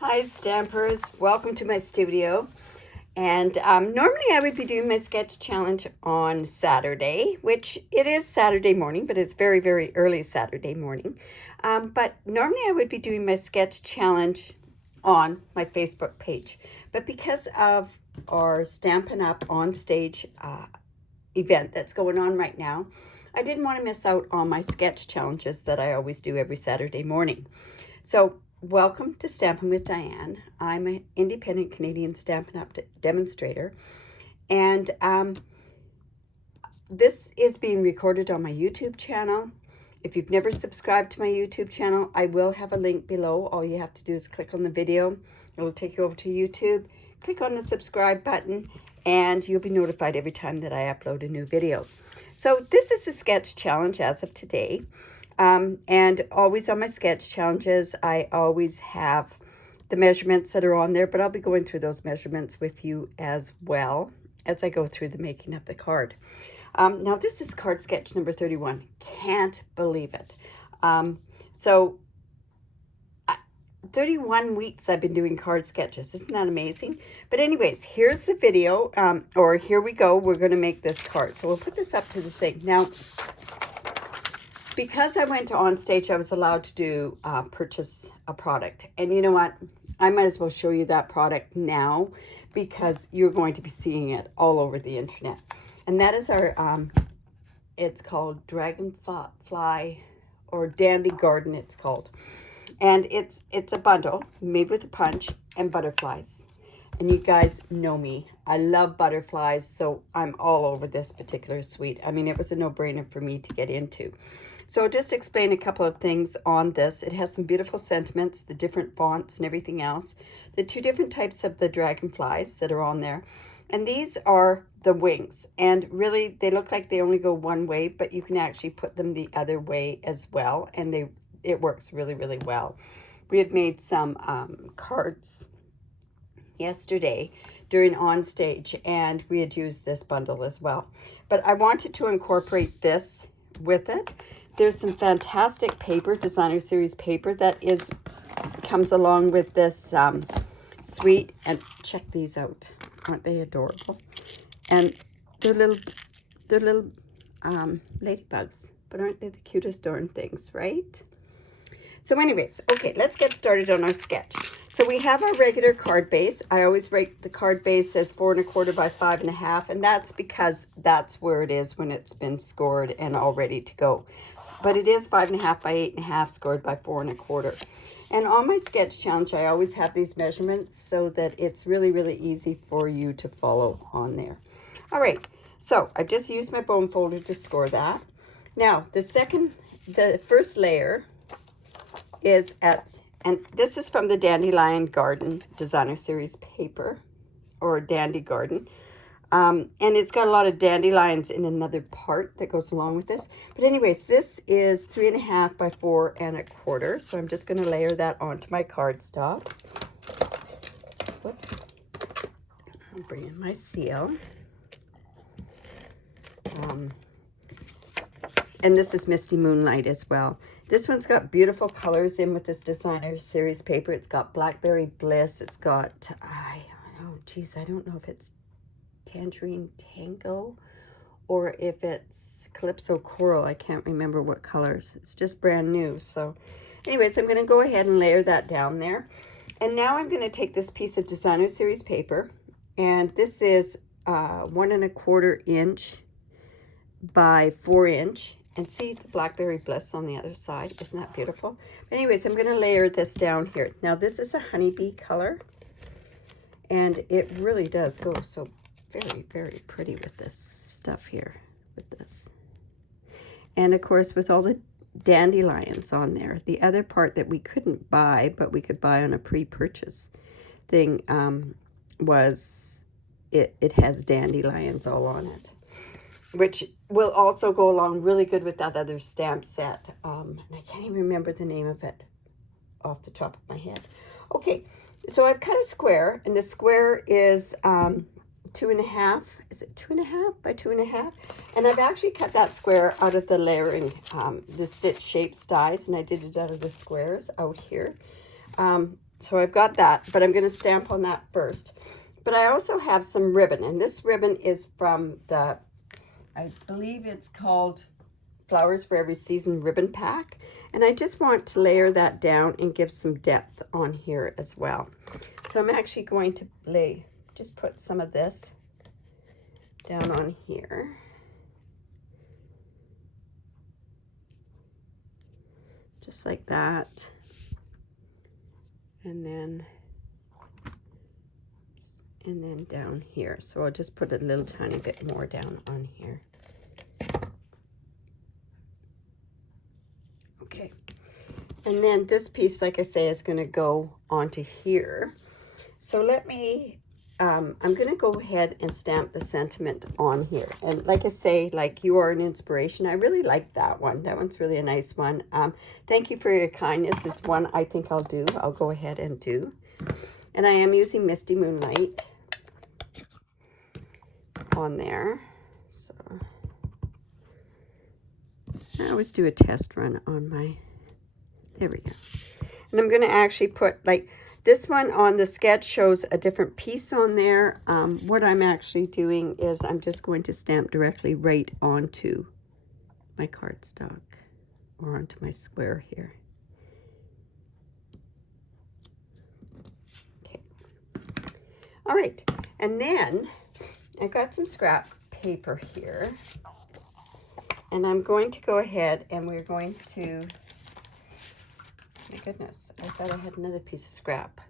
Hi Stampers, welcome to my studio. And normally I would be doing my sketch challenge on Saturday, which it is Saturday morning, but it's very, very early Saturday morning. But normally I would be doing my sketch challenge on my Facebook page. But because of our Stampin' Up on stage event that's going on right now, I didn't want to miss out on my sketch challenges that I always do every Saturday morning. So welcome to Stampin' with Diane. I'm an independent Canadian Stampin' Up demonstrator, and this is being recorded on my YouTube channel. If you've never subscribed to my YouTube channel, I will have a link below. All you have to do is click on the video. It will take you over to YouTube. Click on the subscribe button, and you'll be notified every time that I upload a new video. So this is the sketch challenge as of today. And always on my sketch challenges, I always have the measurements that are on there, but I'll be going through those measurements with you as well as I go through the making of the card. Now this is card sketch number 31. Can't believe it. 31 weeks I've been doing card sketches. Isn't that amazing? But anyways, here's the video, or here we go. We're going to make this card. So we'll put this up to the thing. Now, because I went to On Stage, I was allowed to do purchase a product. And you know what? I might as well show you that product now because you're going to be seeing it all over the internet. And that is our, it's called Dragonfly or Dandy Garden it's called. And it's a bundle made with a punch and butterflies. And you guys know me. I love butterflies, so I'm all over this particular suite. I mean, it was a no-brainer for me to get into. So I'll just explain a couple of things on this. It has some beautiful sentiments, the different fonts and everything else. The two different types of the dragonflies that are on there. And these are the wings. And really, they look like they only go one way, but you can actually put them the other way as well. And it works really, really well. We had made some cards yesterday during On Stage, and we had used this bundle as well. But I wanted to incorporate this with it. There's some fantastic paper, designer series paper, that comes along with this suite. And check these out. Aren't they adorable? And they're little ladybugs, but aren't they the cutest darn things, right? So anyways, okay, let's get started on our sketch. So we have our regular card base. I always rate the card base as 4 1/4 by 5 1/2, and that's because that's where it is when it's been scored and all ready to go. But it is 5 1/2 by 8 1/2, scored by 4 1/4. And on my sketch challenge, I always have these measurements so that it's really, really easy for you to follow on there. All right, so I just used my bone folder to score that. Now, the first layer is and this is from the Dandelion Garden Designer Series paper, or Dandy Garden. And it's got a lot of dandelions in another part that goes along with this. But anyways, this is 3 1/2 by 4 1/4. So I'm just going to layer that onto my cardstock. Whoops. I'll bring in my seal. And this is Misty Moonlight as well. This one's got beautiful colors in with this designer series paper. It's got Blackberry Bliss. It's got, I don't know if it's Tangerine Tango or if it's Calypso Coral. I can't remember what colors. It's just brand new. So anyways, I'm going to go ahead and layer that down there. And now I'm going to take this piece of designer series paper, and this is 1 1/4 inch by 4 inch. And see the Blackberry Bliss on the other side. Isn't that beautiful? But anyways, I'm going to layer this down here. Now, this is a honeybee color. And it really does go so very, very pretty with this stuff here. With this. And, of course, with all the dandelions on there. The other part that we couldn't buy, but we could buy on a pre-purchase thing, was it has dandelions all on it, which will also go along really good with that other stamp set. And I can't even remember the name of it off the top of my head. Okay, so I've cut a square, and the square is 2 1/2. Is it 2 1/2 by 2 1/2? And I've actually cut that square out of the layering, the stitch shapes dies, and I did it out of the squares out here. So I've got that, but I'm going to stamp on that first. But I also have some ribbon, and this ribbon is from the, I believe it's called Flowers for Every Season ribbon pack. And I just want to layer that down and give some depth on here as well. So I'm actually going to just put some of this down on here. Just like that. And then down here. So I'll just put a little tiny bit more down on here. Okay. And then this piece, like I say, is going to go onto here. So let me, I'm going to go ahead and stamp the sentiment on here. And like I say, like, you are an inspiration. I really like that one. That one's really a nice one. Thank you for your kindness is one I think I'll do. I'll go ahead and do. And I am using Misty Moonlight on there. So I always do a test run on my, there we go. And I'm going to actually put, like, this one on the sketch shows a different piece on there. What I'm actually doing is I'm just going to stamp directly right onto my cardstock or onto my square here. Okay. All right. And then I got some scrap paper here. And I'm going to go ahead and we're going to, my goodness, I thought I had another piece of scrap.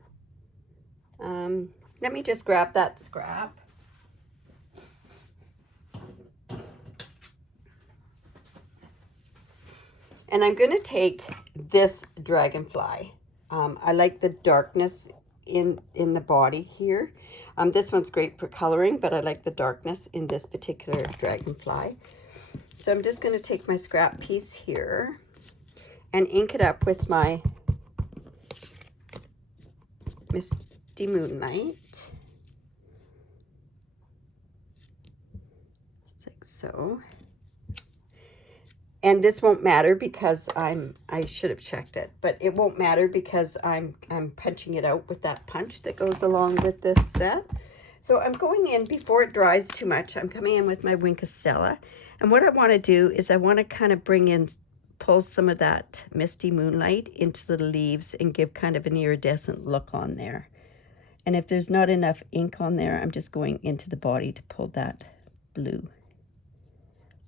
Let me just grab that scrap. And I'm going to take this dragonfly. I like the darkness in the body here. This one's great for coloring, but I like the darkness in this particular dragonfly. So I'm just going to take my scrap piece here and ink it up with my Misty Moonlight, just like so. And this won't matter because I should have checked it, but it won't matter because I'm punching it out with that punch that goes along with this set. So I'm going in before it dries too much. I'm coming in with my Stella, and what I want to do is I want to kind of pull some of that Misty Moonlight into the leaves and give kind of an iridescent look on there. And if there's not enough ink on there, I'm just going into the body to pull that blue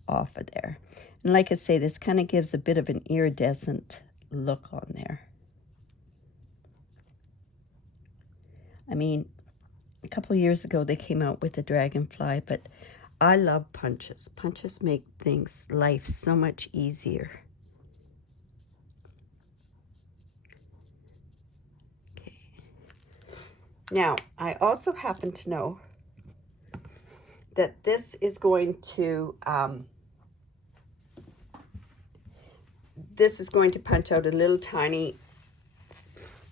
off of there. And like I say, this kind of gives a bit of an iridescent look on there. I mean, a couple of years ago they came out with the dragonfly, but I love punches. Punches make life so much easier. Okay. Now, I also happen to know that this is going to punch out a little tiny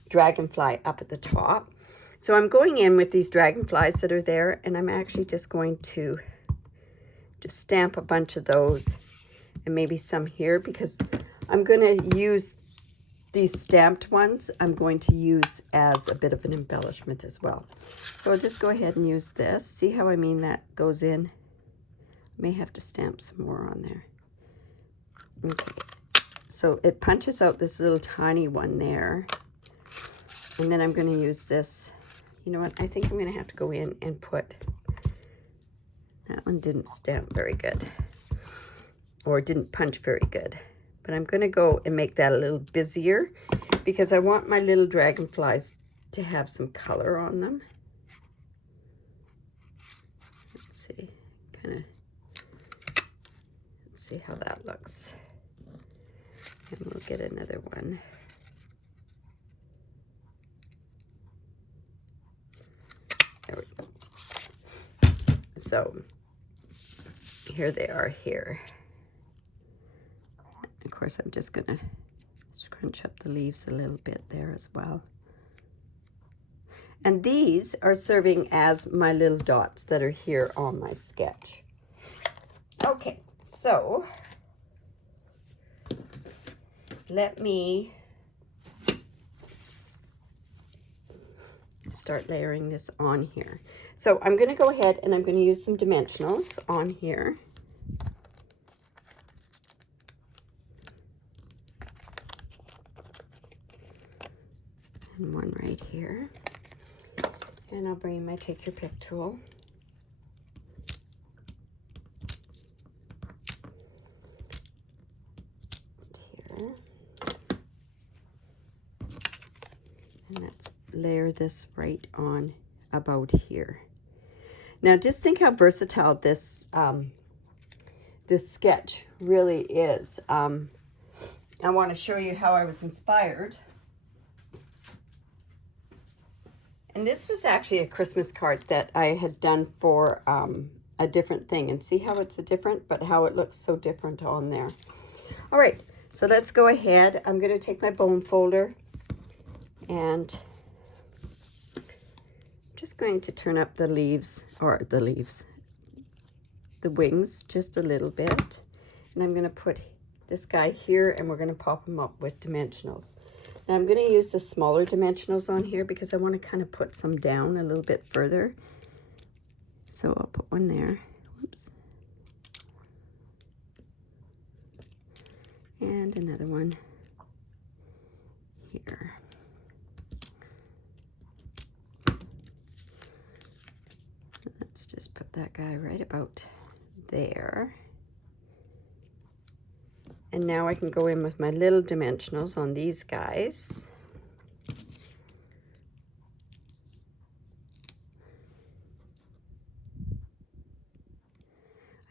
dragonfly up at the top. So I'm going in with these dragonflies that are there, and I'm actually just going to just stamp a bunch of those and maybe some here, because I'm going to use these stamped ones. I'm going to use as a bit of an embellishment as well. So I'll just go ahead and use this. See how I mean that goes in? I may have to stamp some more on there. Okay. So it punches out this little tiny one there. And then I'm going to use this. You know what? I think I'm going to have to go in and put, that one didn't stamp very good, or didn't punch very good. But I'm going to go and make that a little busier because I want my little dragonflies to have some color on them. Let's see, let's see how that looks. And we'll get another one. There we go. So here they are here. Of course, I'm just going to scrunch up the leaves a little bit there as well. And these are serving as my little dots that are here on my sketch. Okay, so let me start layering this on here. So I'm going to go ahead and I'm going to use some dimensionals on here. And one right here. And I'll bring my Take Your Pick tool. Here. And let's layer this right on about here. Now just think how versatile this this sketch really is. I want to show you how I was inspired. And this was actually a Christmas card that I had done for a different thing. And see how it's a different, but how it looks so different on there. All right, so let's go ahead. I'm going to take my bone folder and I'm just going to turn up the leaves, the wings just a little bit. And I'm going to put this guy here and we're going to pop him up with dimensionals. Now I'm going to use the smaller dimensionals on here because I want to kind of put some down a little bit further. So I'll put one there. Whoops. And another one here. Let's just put that guy right about there. And now I can go in with my little dimensionals on these guys.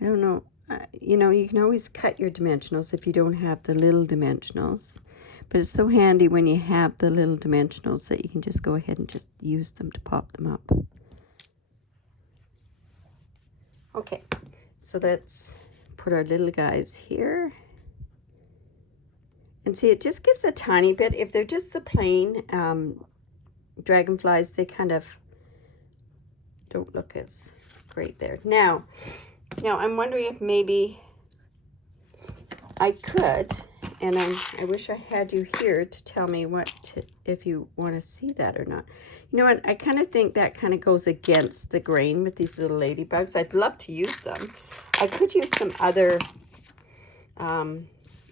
I don't know, you know, you can always cut your dimensionals if you don't have the little dimensionals. But it's so handy when you have the little dimensionals that you can just go ahead and just use them to pop them up. Okay, so let's put our little guys here. And see, it just gives a tiny bit. If they're just the plain dragonflies, they kind of don't look as great there. Now I'm wondering if maybe I could, and I wish I had you here to tell me if you want to see that or not. You know what? I kind of think that kind of goes against the grain with these little ladybugs. I'd love to use them. I could use some other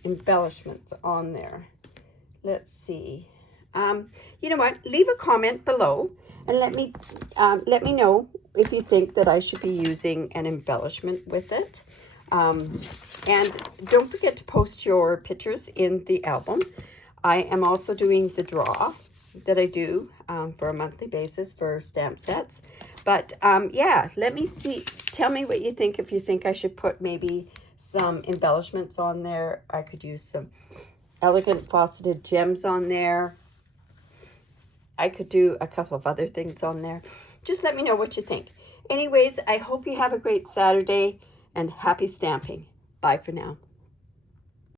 embellishments on there. Let's see. You know what? Leave a comment below and let me know if you think that I should be using an embellishment with it. And don't forget to post your pictures in the album. I am also doing the draw that I do for a monthly basis for stamp sets. But yeah, let me see. Tell me what you think. If you think I should put maybe some embellishments on there. I could use some elegant faceted gems on there. I could do a couple of other things on there. Just let me know what you think. Anyways, I hope you have a great Saturday and happy stamping. Bye for now.